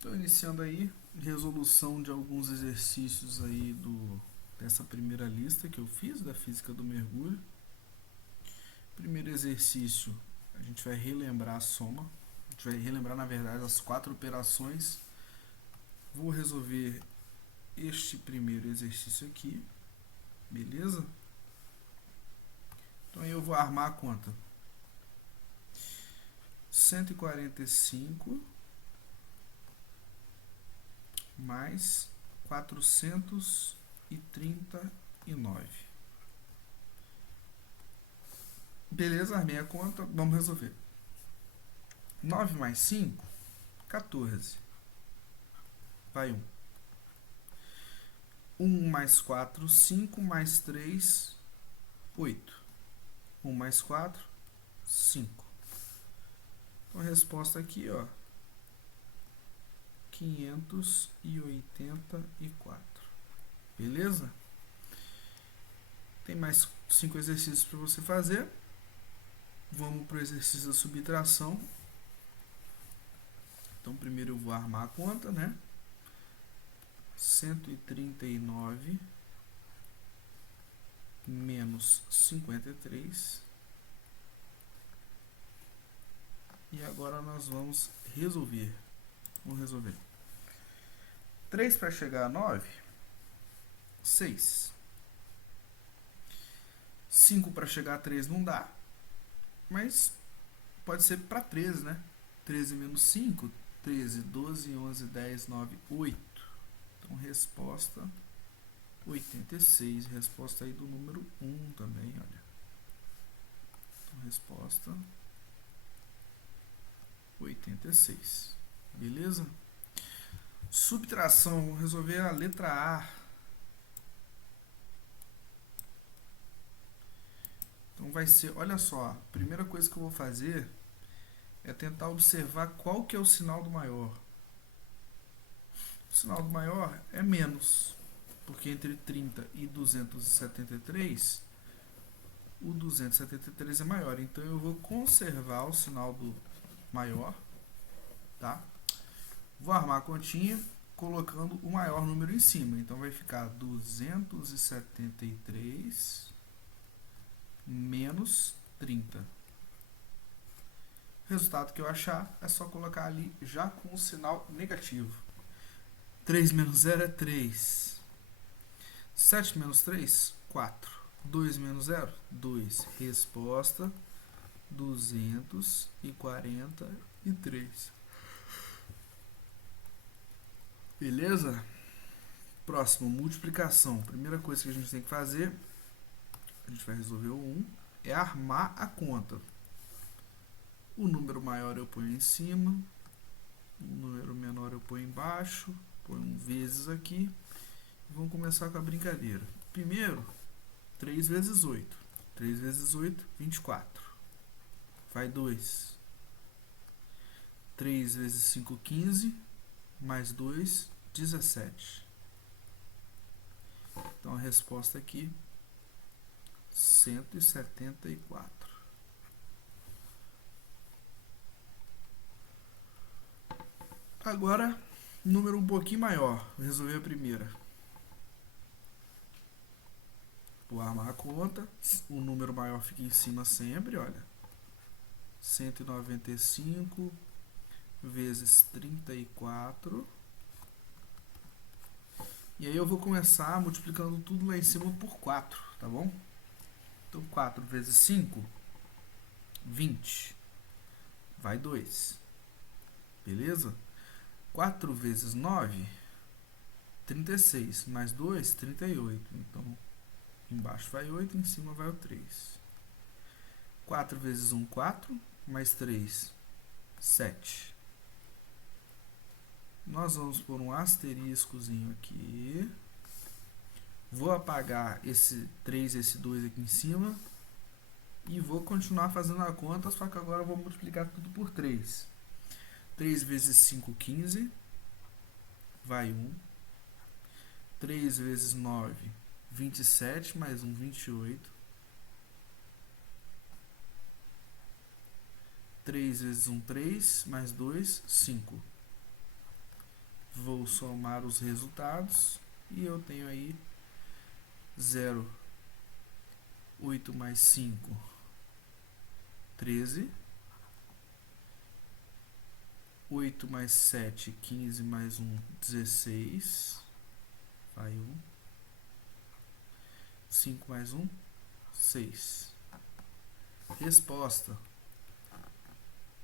Estou iniciando aí resolução de alguns exercícios aí dessa primeira lista que eu fiz da física do mergulho. Primeiro exercício, a gente vai relembrar a soma. A gente vai relembrar, na verdade, as 4 operações. Vou resolver este primeiro exercício aqui, beleza? Então aí eu vou armar a conta. 145 mais 439. Beleza, armei a conta, vamos resolver. 9 mais 5, 14. Vai 1. 1 mais 4, 5 mais 3, 8. 1 mais 4, 5. Então a resposta aqui, ó, 584. Beleza? Tem mais 5 exercícios para você fazer. Vamos para o exercício da subtração. Então primeiro eu vou armar a conta, né? 139 menos 53. E agora nós vamos resolver. Vamos resolver. 3 para chegar a 9, 6. 5 para chegar a 3 não dá, mas pode ser para 13, né? 13 menos 5, 13, 12, 11, 10, 9, 8. Então, resposta 86. Resposta aí do número 1 também, olha. Então, resposta 86. Beleza? Subtração, vamos resolver a letra A. Então vai ser, olha só, a primeira coisa que eu vou fazer é tentar observar qual que é o sinal do maior. O sinal do maior é menos, porque entre 30 e 273, o 273 é maior. Então eu vou conservar o sinal do maior, tá? Vou armar a continha colocando o maior número em cima. Então vai ficar 273 menos 30. O resultado que eu achar é só colocar ali já com o sinal negativo. 3 menos 0 é 3. 7 menos 3, 4. 2 menos 0, 2. Resposta 243. Beleza? Próximo, multiplicação. Primeira coisa que a gente tem que fazer, a gente vai resolver o 1, é armar a conta. O número maior eu ponho em cima, o número menor eu ponho embaixo, ponho um vezes aqui. Vamos começar com a brincadeira. Primeiro, 3 vezes 8. 3 vezes 8, 24. Vai 2. 3 vezes 5, 15. Mais 2, 17. Então a resposta aqui, 174. Agora, número um pouquinho maior. Vou resolver a primeira. Vou armar a conta. O número maior fica em cima sempre, olha. 195 vezes 34. E aí eu vou começar multiplicando tudo lá em cima por 4, tá bom? Então 4 vezes 5, 20. Vai 2. Beleza? 4 vezes 9, 36. Mais 2, 38. Então, embaixo vai 8, em cima vai o 3. 4 vezes 1, 4. Mais 3, 7. Nós vamos pôr um asteriscozinho aqui. Vou apagar esse 3, esse 2 aqui em cima. E vou continuar fazendo a conta, só que agora eu vou multiplicar tudo por 3. 3 vezes 5, 15. Vai 1. 3 vezes 9, 27. Mais 1, 28. 3 vezes 1, 3. Mais 2, 5. vou somar os resultados e eu tenho aí 0, 8 mais 5, 13, 8 mais 7, 15 mais 1, 16, vai 1, 5 mais 1, 6. Resposta: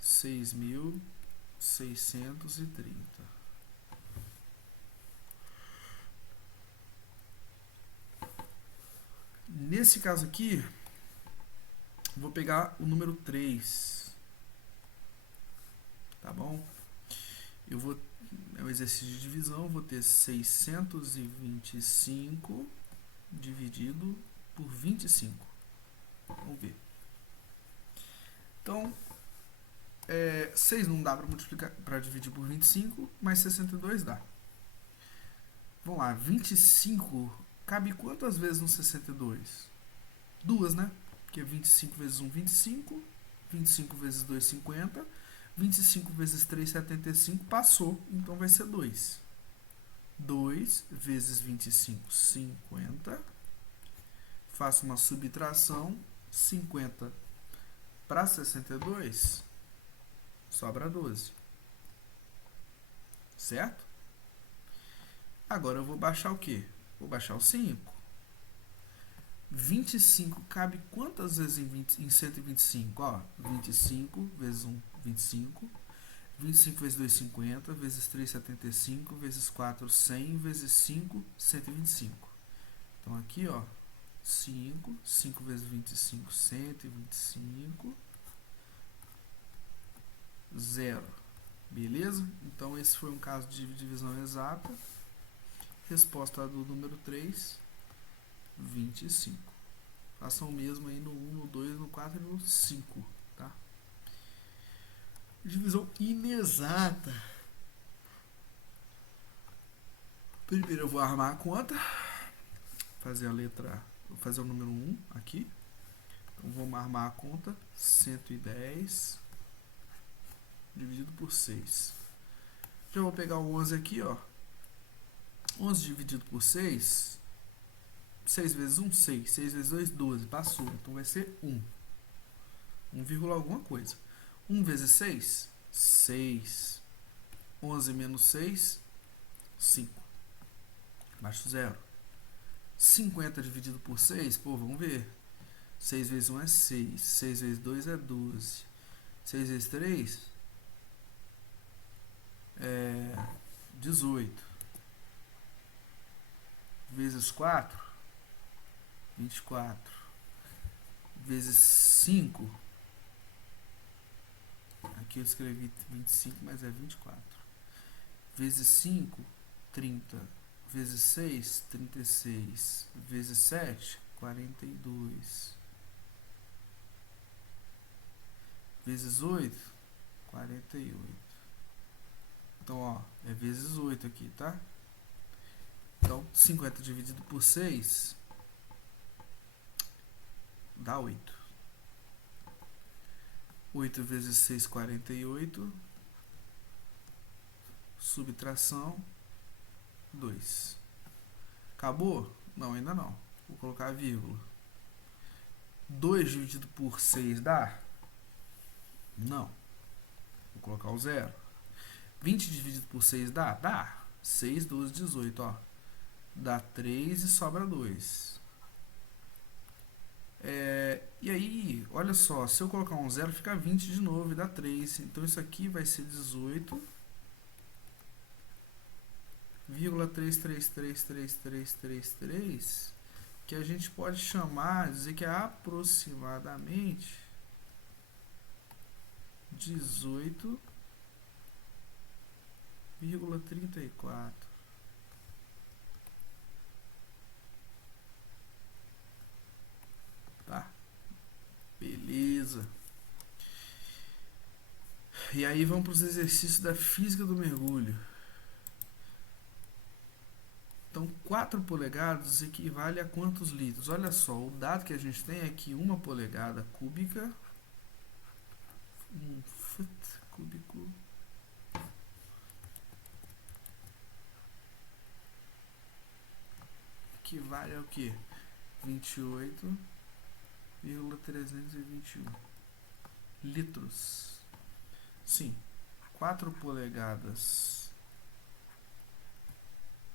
6.630. Nesse caso aqui, vou pegar o número 3, tá bom? É um exercício de divisão, vou ter 625 dividido por 25. Vamos ver. Então, 6 não dá para multiplicar, para dividir por 25, mas 62 dá. Vamos lá, 25 cabe quantas vezes no 62? 2, né? Porque 25 vezes 1, 25. 25 vezes 2, 50. 25 vezes 3, 75. Passou, então vai ser 2. 2 vezes 25, 50. Faço uma subtração. 50 para 62, sobra 12. Certo? Agora eu vou baixar o quê? Vou baixar o 5. 25 cabe quantas vezes em 125? Ó, 25 vezes 1, 25. 25 vezes 2, 50. Vezes 3, 75. Vezes 4, 100. Vezes 5, 125. Então aqui, ó, 5. 5 vezes 25, 125. 0. Beleza? Então esse foi um caso de divisão exata. Resposta do número 3, 25. Façam o mesmo aí no 1, no 2, no 4 e no 5, tá? Divisão inexata. Primeiro eu vou armar a conta. Vou fazer o número 1 aqui. Então vamos armar a conta. 110 dividido por 6. Já vou pegar o 11 aqui, ó. 11 dividido por 6. 6 vezes 1, 6. 6 vezes 2, 12. Passou. Então vai ser 1. 1, alguma coisa. 1 vezes 6, 6. 11 menos 6, 5. Baixo 0. 50 dividido por 6, pô, vamos ver. 6 vezes 1 é 6. 6 vezes 2 é 12. 6 vezes 3 é 18. Vezes 4, 24. Vezes 5, aqui eu escrevi 25, mas é 24. Vezes 5, 30. Vezes 6, 36. Vezes 7, 42. Vezes 8, 48. Então, ó, é vezes 8 aqui, tá? Então, 50 dividido por 6 dá 8. 8 vezes 6, 48. Subtração, 2. Acabou? Não, ainda não. Vou colocar a vírgula. 2 dividido por 6 dá? Não. Vou colocar o 0. 20 dividido por 6 dá? Dá. 6, 12, 18, ó. Dá 3 e sobra 2. E aí, olha só, se eu colocar um 0, fica 20 de novo e dá 3. Então isso aqui vai ser 18,333333, que a gente pode chamar, dizer que é aproximadamente 18,34. Tá? Beleza. E aí vamos para os exercícios da física do mergulho. Então, 4 polegadas equivale a quantos litros? Olha só, o dado que a gente tem é que 1 polegada cúbica, um foot cúbico, equivale ao que? 28,321 litros. Sim, 4 polegadas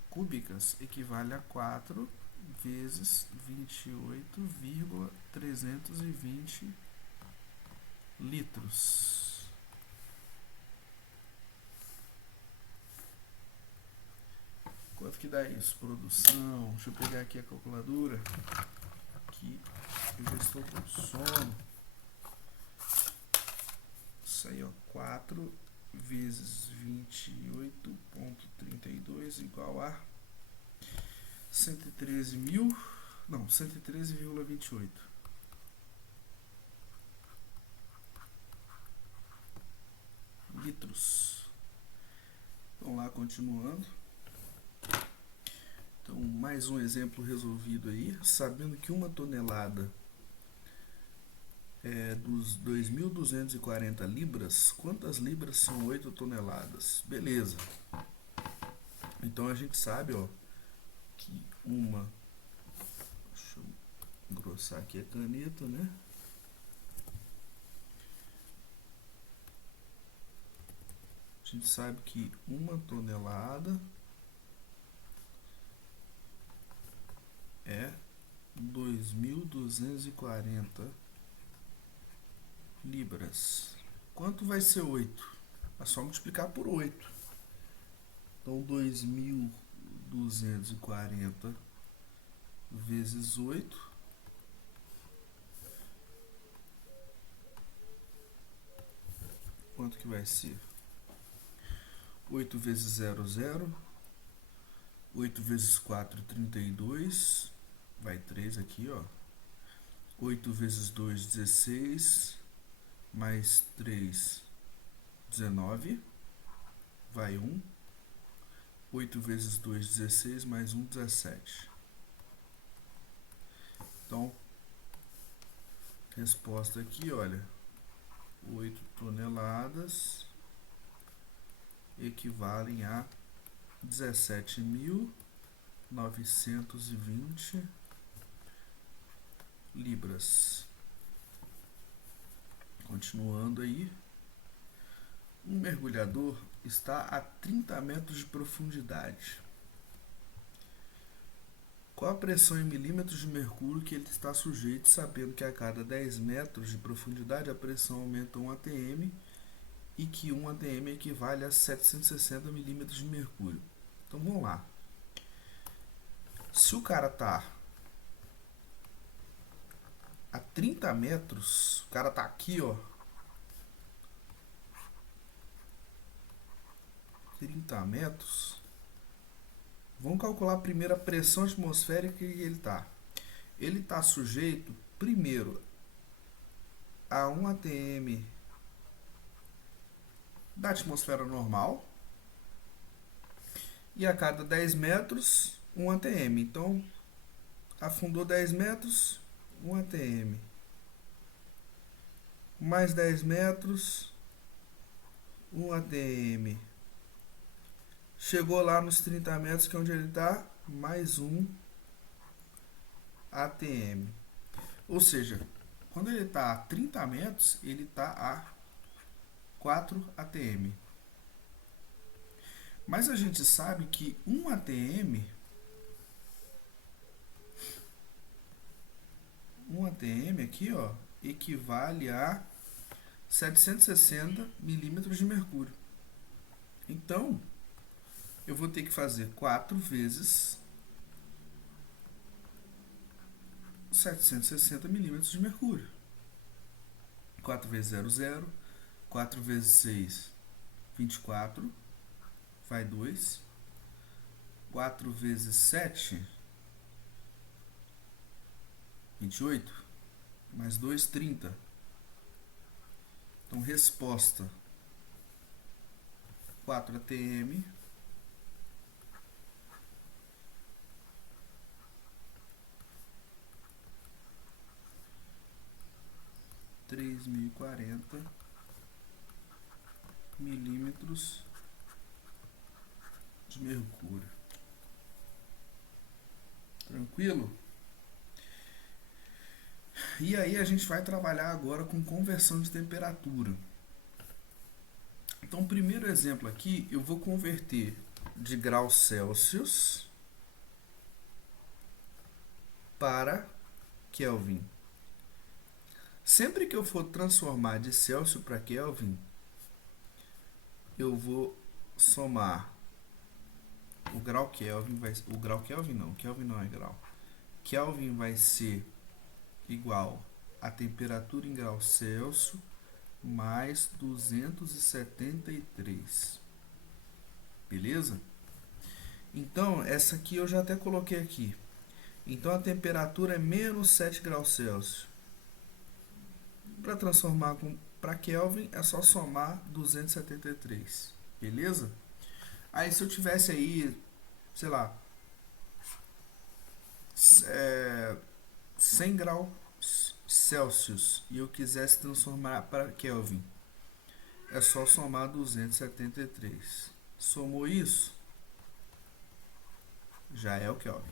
cúbicas equivale a 4 vezes 28,320 litros. Quanto que dá isso? Produção. Deixa eu pegar aqui a calculadora. Que eu já estou com sono. Isso aí, ó. 4 vezes 28,32 igual a 113 mil. Não, 113,28. Litros. Vamos lá, continuando. Então, mais um exemplo resolvido aí. Sabendo que uma tonelada é dos 2.240 libras, quantas libras são 8 toneladas? Beleza. Então, a gente sabe, ó, que uma... Deixa eu engrossar aqui a caneta, né? A gente sabe que uma tonelada é 2.240 libras. Quanto vai ser 8? É só multiplicar por 8. Então, 2.240 vezes 8 quanto que vai ser? 8 vezes 0, 0. 8 vezes 4, 32. Vai 3 aqui, ó. 8 vezes 2, 16. Mais 3, 19. Vai 1. 8 vezes 2, 16. Mais 1, 17. Então, resposta aqui, olha. 8 toneladas equivalem a 17.920 libras. Continuando aí. Um mergulhador está a 30 metros de profundidade. Qual a pressão em milímetros de mercúrio que ele está sujeito, sabendo que a cada 10 metros de profundidade a pressão aumenta 1 atm e que 1 atm equivale a 760 milímetros de mercúrio? Então vamos lá. Se o cara tá a 30 metros, o cara tá aqui, ó, 30 metros, vamos calcular a primeira pressão atmosférica que ele tá. Ele tá sujeito, primeiro, a 1 atm da atmosfera normal e a cada 10 metros, 1 atm. Então, afundou 10 metros, 1 atm. Mais 10 metros, 1 atm. Chegou lá nos 30 metros, que é onde ele está, mais 1 atm. Ou seja, quando ele está a 30 metros, ele está a 4 atm. Mas a gente sabe que 1 atm, 1 atm aqui, ó, equivale a 760 milímetros de mercúrio. Então, eu vou ter que fazer 4 vezes 760 milímetros de mercúrio. 4 vezes 0, 0. 4 vezes 6, 24. Vai 2. 4 vezes 7, 28. Mais 2, 30. Então, resposta: 4 atm. (3.040 milímetros de mercúrio. Tranquilo? E aí a gente vai trabalhar agora com conversão de temperatura. Então, o primeiro exemplo aqui, eu vou converter de graus Celsius para Kelvin. Sempre que eu for transformar de Celsius para Kelvin, eu vou somar o grau Kelvin, o grau Kelvin não é grau. Kelvin vai ser igual a temperatura em graus Celsius mais 273. Beleza? Então, essa aqui eu já até coloquei aqui. Então, a temperatura é menos 7 graus Celsius. Para transformar para Kelvin, é só somar 273. Beleza? Aí, se eu tivesse aí, sei lá, 100 graus Celsius e eu quisesse transformar para Kelvin, é só somar 273. Somou isso, já é o Kelvin.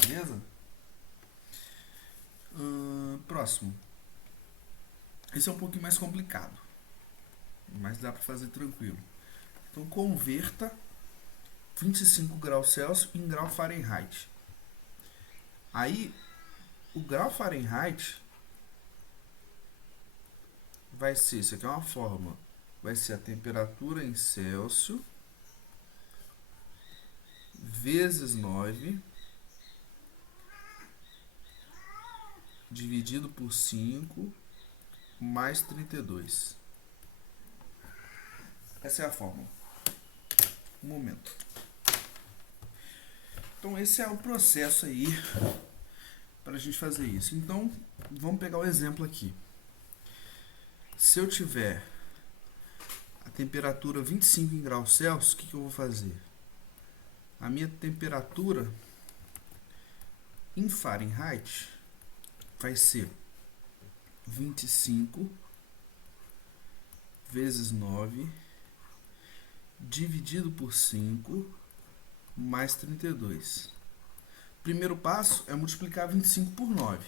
Beleza? Próximo. Esse é um pouquinho mais complicado, mas dá para fazer tranquilo. Então, converta 25 graus Celsius em grau Fahrenheit. Aí, o grau Fahrenheit vai ser, isso aqui é uma fórmula, vai ser a temperatura em Celsius vezes 9 dividido por 5 mais 32. Essa é a fórmula. Um momento. Então, esse é o processo aí para a gente fazer isso. Então, vamos pegar o exemplo aqui. Se eu tiver a temperatura 25 em graus Celsius, o que eu vou fazer? A minha temperatura em Fahrenheit vai ser 25 vezes 9 dividido por 5 mais 32. Primeiro passo é multiplicar 25 por 9.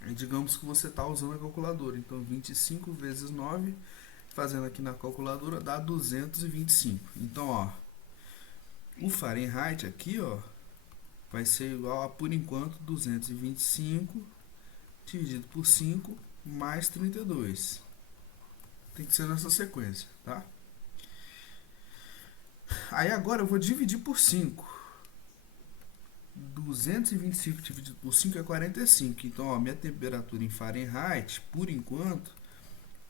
Aí, digamos que você está usando a calculadora. Então, 25 vezes 9, fazendo aqui na calculadora, dá 225. Então, ó, o Fahrenheit aqui, ó, vai ser igual a, por enquanto, 225 dividido por 5 mais 32. Tem que ser nessa sequência, tá? Aí agora eu vou dividir por 5. 225 dividido por 5 é 45. Então, ó, minha temperatura em Fahrenheit, por enquanto,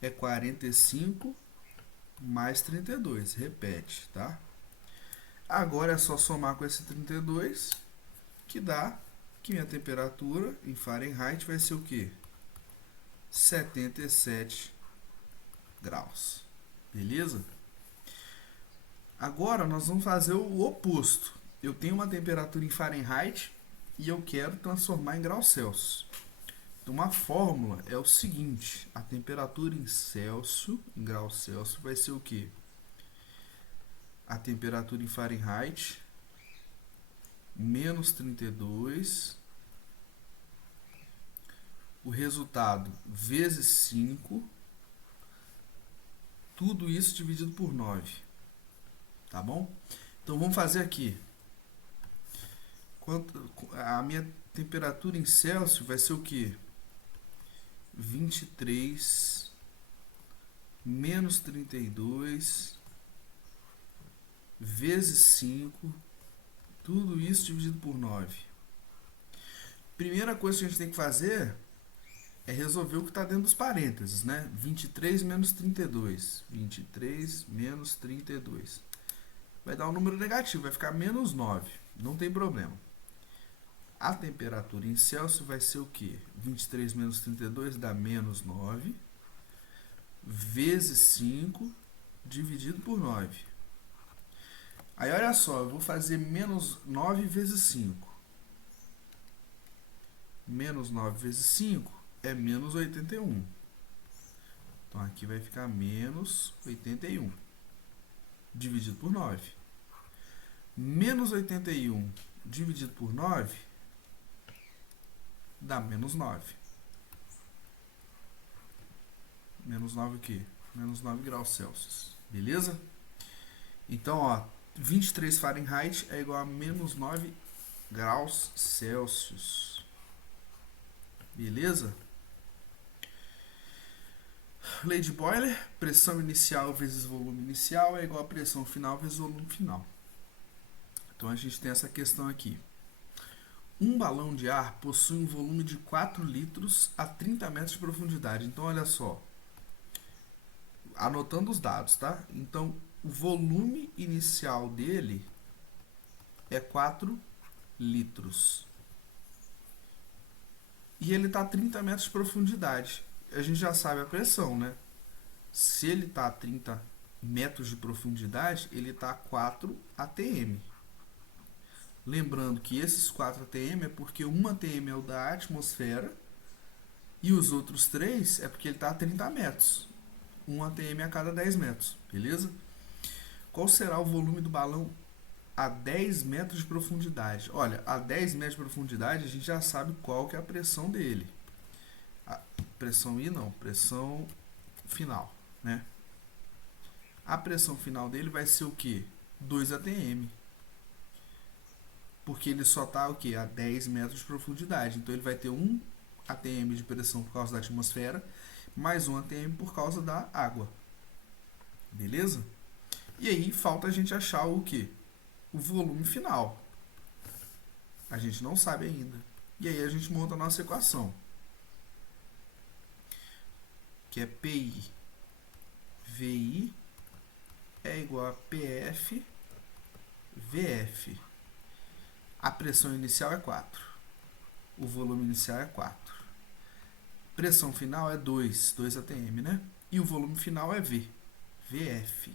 é 45 mais 32. Repete, tá? Agora é só somar com esse 32, que dá que minha temperatura em Fahrenheit vai ser o quê? 77 graus. Beleza? Agora nós vamos fazer o oposto. Eu tenho uma temperatura em Fahrenheit e eu quero transformar em graus Celsius. Então, a fórmula é o seguinte: a temperatura em Celsius, em graus Celsius, vai ser o quê? A temperatura em Fahrenheit menos 32, o resultado vezes 5, tudo isso dividido por 9. Tá bom? Então, vamos fazer aqui. A minha temperatura em Celsius vai ser o quê? 23 menos 32 vezes 5, tudo isso dividido por 9. Primeira coisa que a gente tem que fazer é resolver o que está dentro dos parênteses, né? 23 menos 32. 23 menos 32. Vai dar um número negativo, vai ficar menos 9. Não tem problema. A temperatura em Celsius vai ser o quê? 23 menos 32 dá menos 9, vezes 5, dividido por 9. Aí, olha só, eu vou fazer menos 9 vezes 5. Menos 9 vezes 5 é menos 81. Então, aqui vai ficar menos 81, dividido por 9. Menos 81 dividido por 9 dá menos 9. Menos 9 o quê? Menos 9 graus Celsius. Beleza? Então, ó, 23 Fahrenheit é igual a menos 9 graus Celsius. Beleza? Lei de Boiler, pressão inicial vezes volume inicial é igual a pressão final vezes volume final. Então a gente tem essa questão aqui. Um balão de ar possui um volume de 4 litros a 30 metros de profundidade. Então olha só, anotando os dados, tá? Então o volume inicial dele é 4 litros. E ele está a 30 metros de profundidade. A gente já sabe a pressão, né? Se ele está a 30 metros de profundidade, ele está a 4 atm. Lembrando que esses 4 atm é porque 1 atm é o da atmosfera e os outros 3 é porque ele está a 30 metros. 1 atm a cada 10 metros, beleza? Qual será o volume do balão a 10 metros de profundidade? Olha, a 10 metros de profundidade a gente já sabe qual que é a pressão dele. A pressão I não, pressão final, né? A pressão final dele vai ser o que? 2 atm. Porque ele só está o que? A 10 metros de profundidade. Então ele vai ter 1 atm de pressão por causa da atmosfera, mais 1 atm por causa da água. Beleza? E aí falta a gente achar o que? O volume final. A gente não sabe ainda. E aí a gente monta a nossa equação, que é PI VI é igual a PF VF. A pressão inicial é 4. O volume inicial é 4. Pressão final é 2 atm, né? E o volume final é V, VF.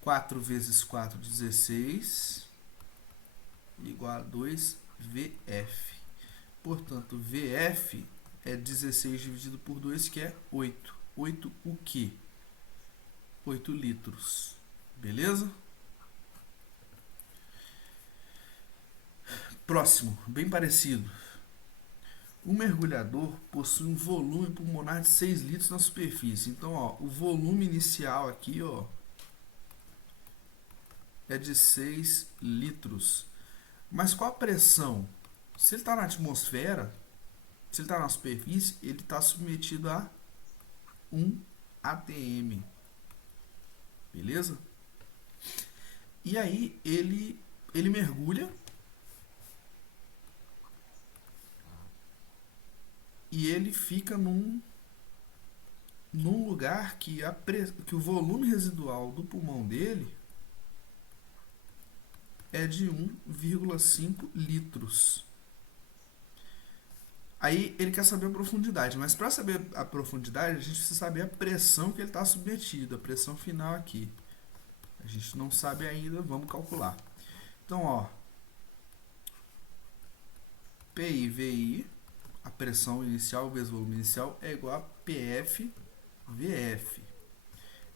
4 vezes 4, 16, igual a 2 VF. Portanto, VF é 16 dividido por 2, que é 8. 8 o quê? 8 litros. Beleza? Próximo, bem parecido. O mergulhador possui um volume pulmonar de 6 litros na superfície. Então, ó, o volume inicial aqui, ó, é de 6 litros. Mas qual a pressão? Se ele está na atmosfera, se ele está na superfície, ele está submetido a 1 atm. Beleza? E aí ele mergulha e ele fica num lugar que o volume residual do pulmão dele é de 1,5 litros. Aí ele quer saber a profundidade, mas para saber a profundidade, a gente precisa saber a pressão que ele está submetido, a pressão final aqui. A gente não sabe ainda, vamos calcular. Então, ó, PI/VI, a pressão inicial vezes o volume inicial, é igual a PF/VF.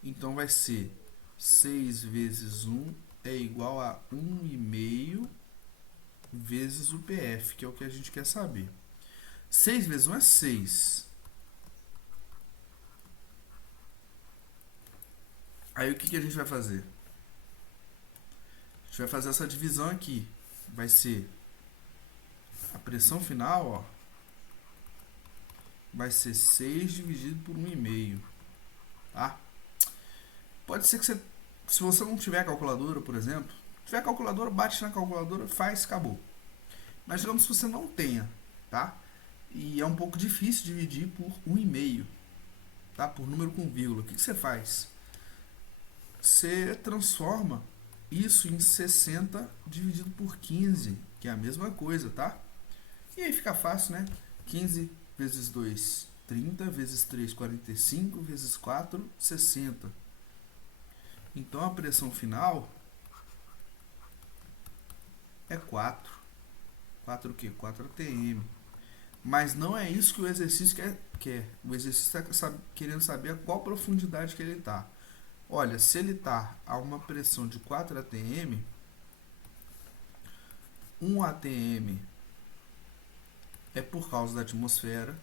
Então vai ser 6 vezes 1 é igual a 1,5 vezes o PF, que é o que a gente quer saber. 6 vezes 1 é 6. Aí o que a gente vai fazer? A gente vai fazer essa divisão aqui. Vai ser a pressão final, ó, vai ser 6 dividido por 1,5. Tá? Pode ser que você, se você não tiver calculadora, por exemplo, tiver calculadora, bate na calculadora, faz, acabou. Mas digamos que você não tenha, tá? E é um pouco difícil dividir por 1,5, tá? Por número com vírgula. O que você faz? Você transforma isso em 60 dividido por 15, que é a mesma coisa, tá? E aí fica fácil, né? 15 vezes 2, 30, vezes 3, 45, vezes 4, 60. Então a pressão final é 4. 4 o quê? 4 atm. Mas não é isso que o exercício quer. O exercício está querendo saber a qual profundidade que ele está. Olha, se ele está a uma pressão de 4 atm, 1 atm é por causa da atmosfera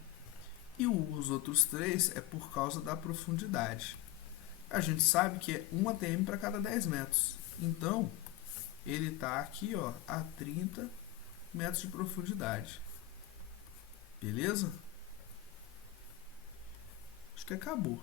e os outros 3 é por causa da profundidade. A gente sabe que é 1 atm para cada 10 metros. Então, ele está aqui, ó, a 30 metros de profundidade. Beleza? Acho que acabou.